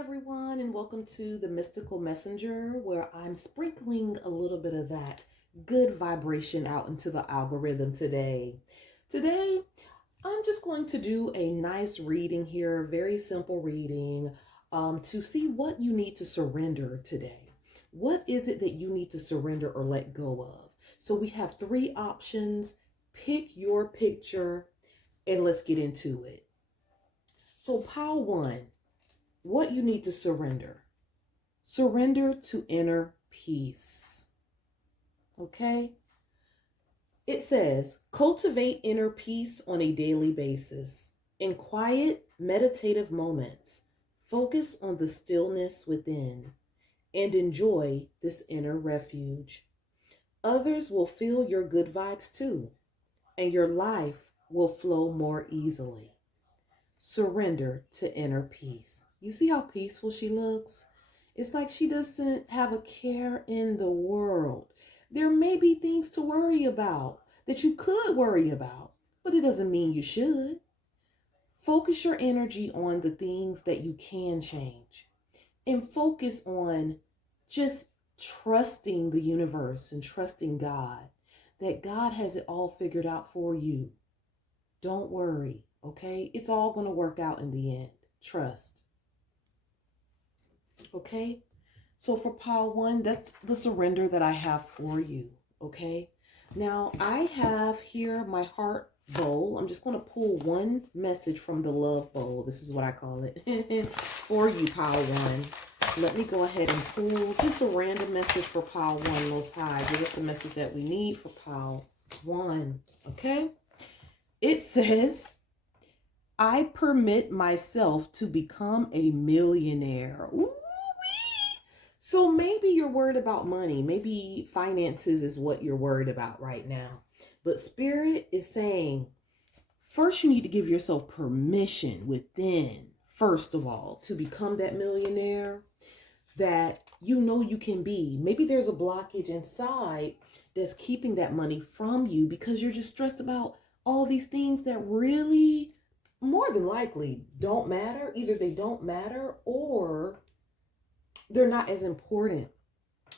everyone, and welcome to the Mystical Messenger, where I'm sprinkling a little bit of that good vibration out into the algorithm today. Today, I'm just going to do a nice reading here, very simple reading, to see what you need to surrender today. What is it that you need to surrender or let go of? So we have three options. Pick your picture, and let's get into it. So, pile one. What you need to surrender. Surrender to inner peace. Okay? It says, cultivate inner peace on a daily basis. In quiet, meditative moments, focus on the stillness within and enjoy this inner refuge. Others will feel your good vibes too, and your life will flow more easily. Surrender to inner peace. You see how peaceful she looks? It's like she doesn't have a care in the world. There may be things to worry about that you could worry about, but it doesn't mean you should. Focus your energy on the things that you can change and focus on just trusting the universe and trusting God, that God has it all figured out for you. Don't worry. Okay, it's all going to work out in the end. Trust. Okay, so for pile one, that's the surrender that I have for you. Okay, now I have here my heart bowl. I'm just going to pull one message from the love bowl. This is what I call it for you, pile one. Let me go ahead and pull just a random message for pile one, Most High. Give us the message that we need for pile one. Okay, it says, I permit myself to become a millionaire. Ooh-wee. So maybe you're worried about money. Maybe finances is what you're worried about right now. But Spirit is saying, first you need to give yourself permission within, first of all, to become that millionaire that you know you can be. Maybe there's a blockage inside that's keeping that money from you because you're just stressed about all these things that really, more than likely, don't matter. Either they don't matter or they're not as important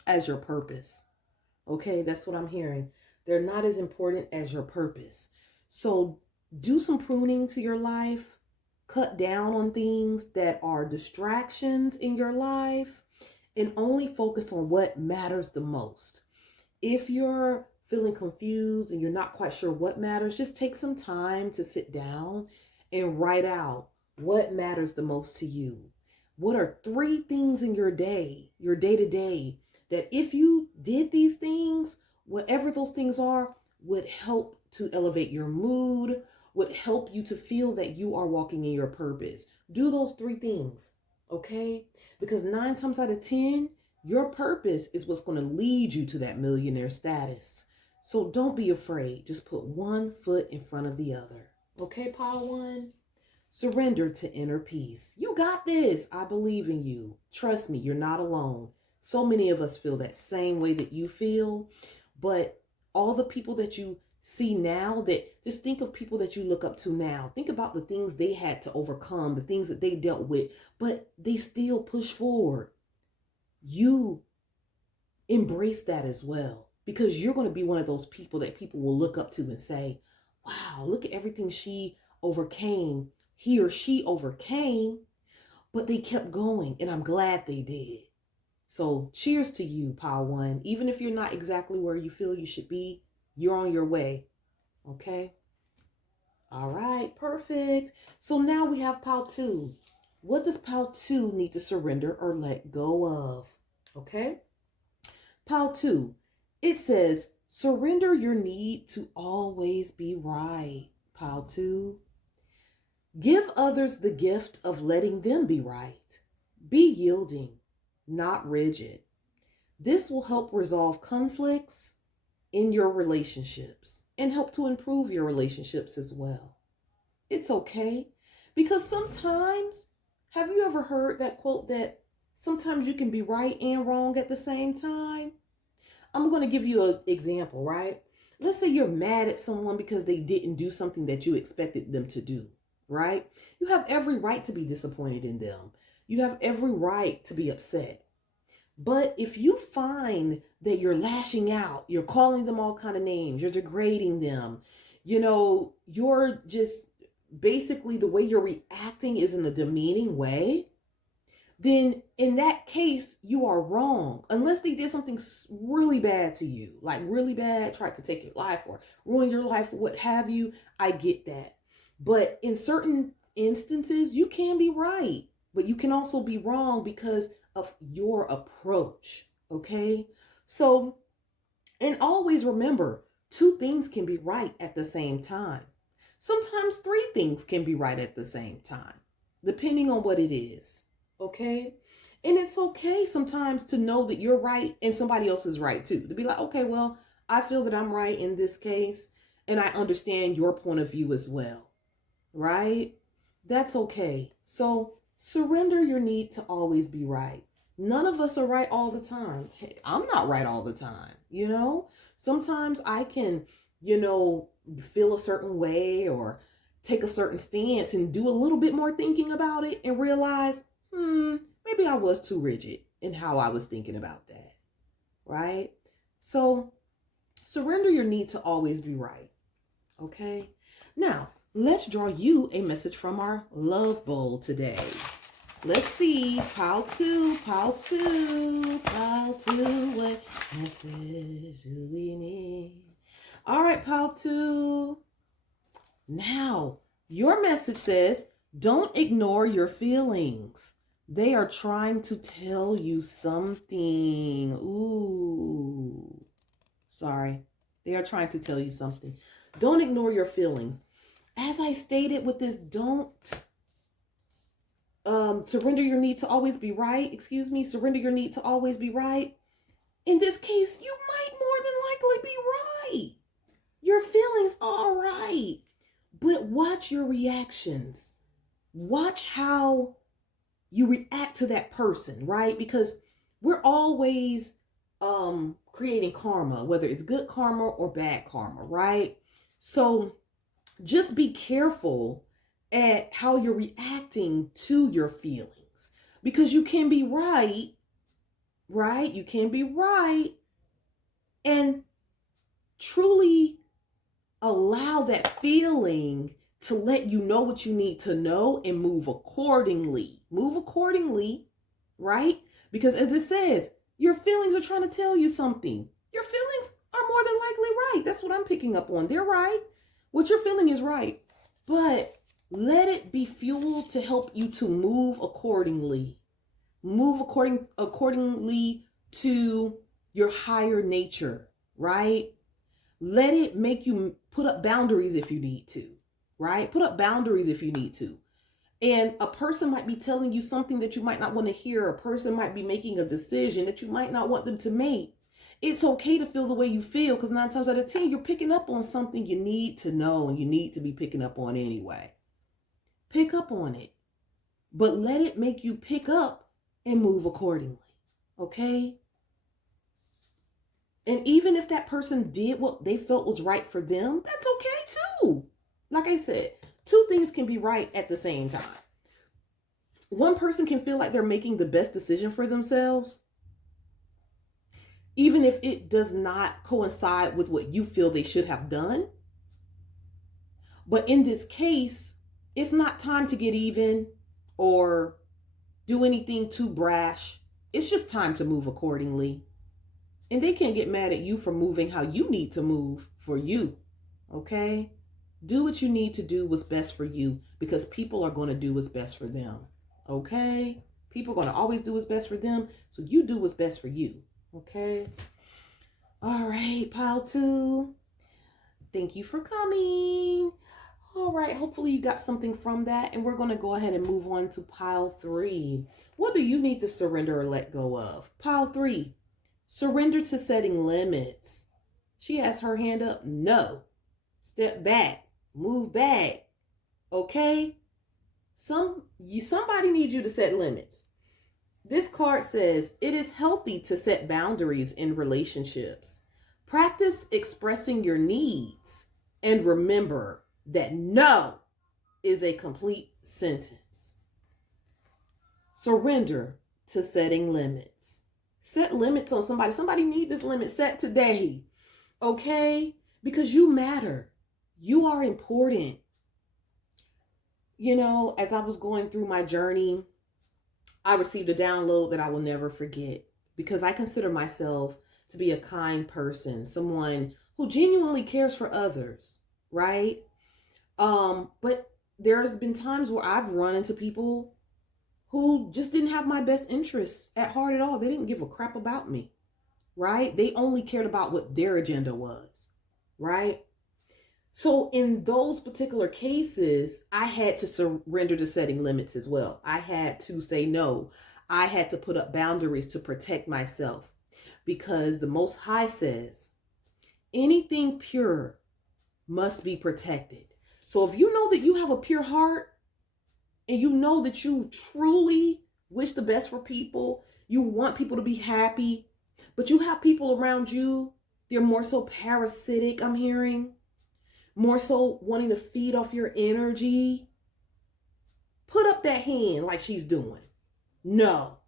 as your purpose. Okay, that's what I'm hearing. They're not as important as your purpose. So do some pruning to your life. Cut down on things that are distractions in your life and only focus on what matters the most. If you're feeling confused and you're not quite sure what matters, just take some time to sit down and write out what matters the most to you. What are three things in your to day, that if you did these things, whatever those things are, would help to elevate your mood, would help you to feel that you are walking in your purpose. Do those three things, okay? Because 9 times out of 10, your purpose is what's going to lead you to that millionaire status. So don't be afraid. Just put one foot in front of the other. Okay, pile one? Surrender to inner peace. You got this. I believe in you. Trust me, you're not alone. So many of us feel that same way that you feel. But all the people that you see now, that just think of people that you look up to now. Think about the things they had to overcome, the things that they dealt with, but they still push forward. You embrace that as well, because you're going to be one of those people that people will look up to and say, wow, look at everything she overcame. He or she overcame, but they kept going, and I'm glad they did. So cheers to you, pile one. Even if you're not exactly where you feel you should be, you're on your way. Okay? All right, perfect. So now we have pile two. What does pile two need to surrender or let go of? Okay? Pile two, it says, surrender your need to always be right. Pile two, give others the gift of letting them be right. Be yielding, not rigid. This will help resolve conflicts in your relationships and help to improve your relationships as well. It's okay, because sometimes, have you ever heard that quote that sometimes you can be right and wrong at the same time? I'm going to give you an example, right? Let's say you're mad at someone because they didn't do something that you expected them to do, right? You have every right to be disappointed in them. You have every right to be upset. But if you find that you're lashing out, you're calling them all kind of names, you're degrading them, you're just basically the way you're reacting is in a demeaning way, then in that case, you are wrong. Unless they did something really bad to you, like really bad, tried to take your life or ruin your life, what have you, I get that. But in certain instances, you can be right, but you can also be wrong because of your approach. Okay. So, and always remember, two things can be right at the same time. Sometimes three things can be right at the same time, depending on what it is. Okay. And it's okay sometimes to know that you're right and somebody else is right too. To be like, okay, well, I feel that I'm right in this case and I understand your point of view as well. Right? That's okay. So surrender your need to always be right. None of us are right all the time. Hey, I'm not right all the time. Sometimes I can, feel a certain way or take a certain stance and do a little bit more thinking about it and realize, maybe I was too rigid in how I was thinking about that. Right? So surrender your need to always be right. Okay? Now, let's draw you a message from our love bowl today. Let's see. Pile two. What message do we need? All right, pile two. Now, your message says, don't ignore your feelings. They are trying to tell you something. Ooh. Sorry. They are trying to tell you something. Don't ignore your feelings. As I stated with this, don't surrender your need to always be right. Surrender your need to always be right. In this case, you might more than likely be right. Your feelings are right. But watch your reactions. Watch how you react to that person, right? Because we're always creating karma, whether it's good karma or bad karma, right? So just be careful at how you're reacting to your feelings, because you can be right? You can be right and truly allow that feeling to let you know what you need to know and move accordingly. Right? Because as it says, your feelings are trying to tell you something. Your feelings are more than likely right. That's what I'm picking up on. They're right. What you're feeling is right. But let it be fuel to help you to move accordingly. Accordingly to your higher nature, right? Let it make you put up boundaries if you need to, right? Put up boundaries if you need to. And a person might be telling you something that you might not want to hear. A person might be making a decision that you might not want them to make. It's okay to feel the way you feel, because 9 times out of 10, you're picking up on something you need to know and you need to be picking up on anyway. Pick up on it, but let it make you pick up and move accordingly. Okay? And even if that person did what they felt was right for them, that's okay too. Like I said, two things can be right at the same time. One person can feel like they're making the best decision for themselves, even if it does not coincide with what you feel they should have done. But in this case, it's not time to get even or do anything too brash. It's just time to move accordingly. And they can't get mad at you for moving how you need to move for you. Okay? Do what you need to do what's best for you, because people are going to do what's best for them. Okay? People are going to always do what's best for them. So you do what's best for you. Okay? All right, pile 2. Thank you for coming. All right, hopefully you got something from that. And we're going to go ahead and move on to pile 3. What do you need to surrender or let go of? Pile 3. Surrender to setting limits. She has her hand up. No. Step back. Move back. Okay? Somebody needs you to set limits. This card says, it is healthy to set boundaries in relationships. Practice expressing your needs. And remember that no is a complete sentence. Surrender to setting limits. Set limits on somebody. Somebody need this limit set today. Okay? Because you matter. You are important. You know, as I was going through my journey, I received a download that I will never forget because I consider myself to be a kind person, someone who genuinely cares for others, right? But there's been times where I've run into people who just didn't have my best interests at heart at all. They didn't give a crap about me, right? They only cared about what their agenda was, right? So in those particular cases, I had to surrender to setting limits as well. I had to say no. I had to put up boundaries to protect myself because the Most High says anything pure must be protected. So if you know that you have a pure heart and you know that you truly wish the best for people, you want people to be happy, but you have people around you, they're more so parasitic, I'm hearing, more so wanting to feed off your energy, put up that hand like she's doing. No.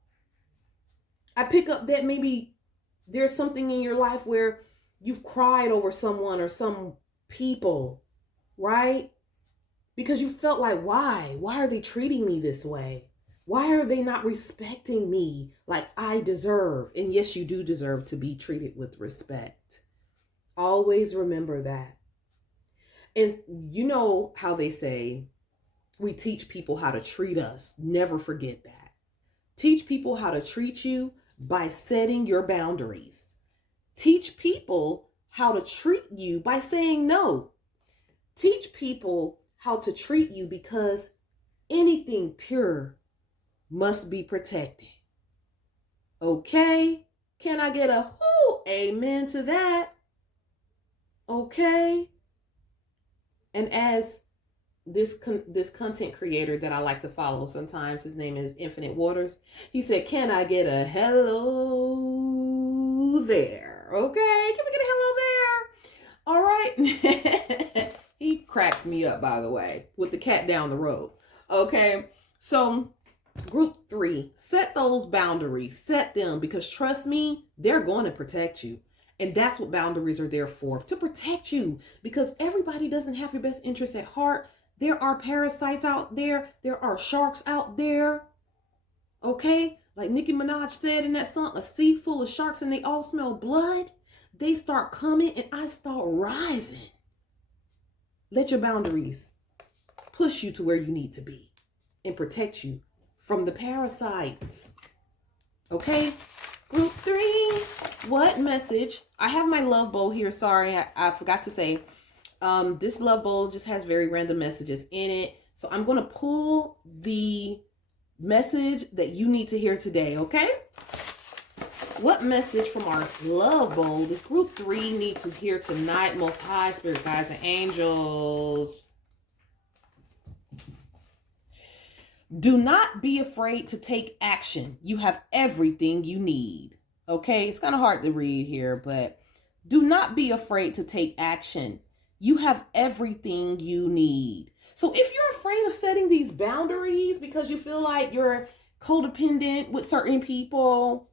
I pick up that maybe there's something in your life where you've cried over someone or some people, right? Because you felt like, why? Why are they treating me this way? Why are they not respecting me like I deserve? And yes, you do deserve to be treated with respect. Always remember that. And you know how they say, we teach people how to treat us. Never forget that. Teach people how to treat you by setting your boundaries. Teach people how to treat you by saying no. Teach people how to treat you because anything pure must be protected. Okay? Can I get a whoo amen to that? Okay? And as this content creator that I like to follow sometimes, his name is Infinite Waters, he said, can I get a hello there? Okay? Can we get a hello there? All right. He cracks me up, by the way, with the cat down the road. Okay? So group 3, set those boundaries. Set them because trust me, they're going to protect you. And that's what boundaries are there for, to protect you, because everybody doesn't have your best interests at heart. There are parasites out there. There are sharks out there. Okay? Like Nicki Minaj said in that song, a sea full of sharks and they all smell blood. They start coming and I start rising. Let your boundaries push you to where you need to be and protect you from the parasites. Okay? Group 3, what message? I have my love bowl here. Sorry, I forgot to say. This love bowl just has very random messages in it. So I'm going to pull the message that you need to hear today, okay? What message from our love bowl does group 3 need to hear tonight, Most High, Spirit Guides, and Angels? Do not be afraid to take action. You have everything you need. Okay, it's kind of hard to read here, but do not be afraid to take action. You have everything you need. So if you're afraid of setting these boundaries because you feel like you're codependent with certain people,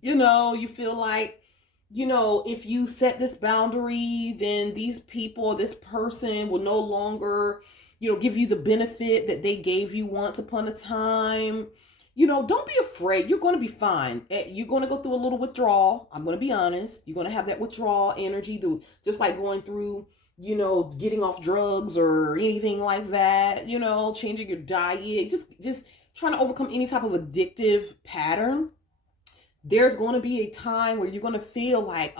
you feel like, if you set this boundary, then these people, this person will no longer give you the benefit that they gave you once upon a time. Don't be afraid. You're going to be fine. You're going to go through a little withdrawal. I'm going to be honest. You're going to have that withdrawal energy, just like going through, getting off drugs or anything like that, changing your diet, just trying to overcome any type of addictive pattern. There's going to be a time where you're going to feel like,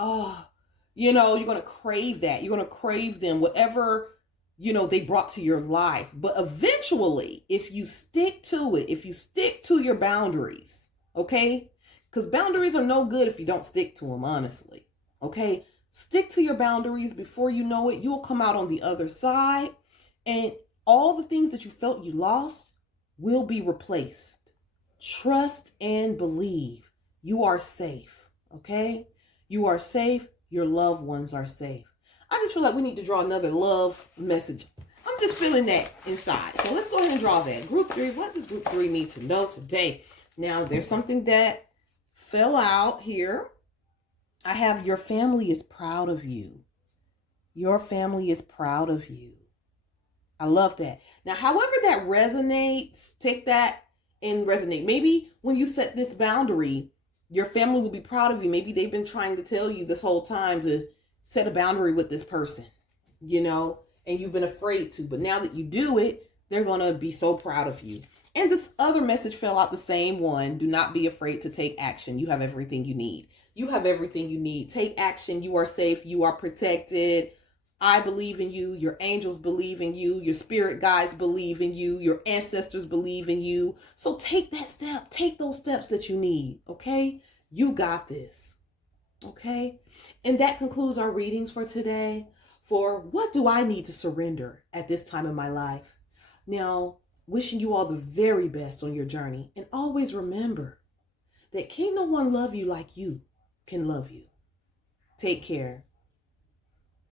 you're going to crave that. You're going to crave them, whatever they brought to your life. But eventually, if you stick to it, if you stick to your boundaries, okay? Because boundaries are no good if you don't stick to them, honestly. Okay? Stick to your boundaries. Before you know it, you'll come out on the other side. And all the things that you felt you lost will be replaced. Trust and believe. You are safe. Okay? You are safe. Your loved ones are safe. I just feel like we need to draw another love message. I'm I'm just feeling that inside. So let's go ahead and draw that. Group 3, what does group 3 need to know today? Now, there's something that fell out here. I have your family is proud of you. Your family is proud of you. I love that. Now, however that resonates, take that and resonate. Maybe when you set this boundary, your family will be proud of you. Maybe they've been trying to tell you this whole time to set a boundary with this person, you know, and you've been afraid to. But now that you do it, they're going to be so proud of you. And this other message fell out, the same one. Do not be afraid to take action. You have everything you need. You have everything you need. Take action. You are safe. You are protected. I believe in you. Your angels believe in you. Your spirit guides believe in you. Your ancestors believe in you. So take that step. Take those steps that you need. Okay? You got this. Okay? And that concludes our readings for today. For what do I need to surrender at this time in my life? Now, wishing you all the very best on your journey. And always remember that can't no one love you like you can love you. Take care.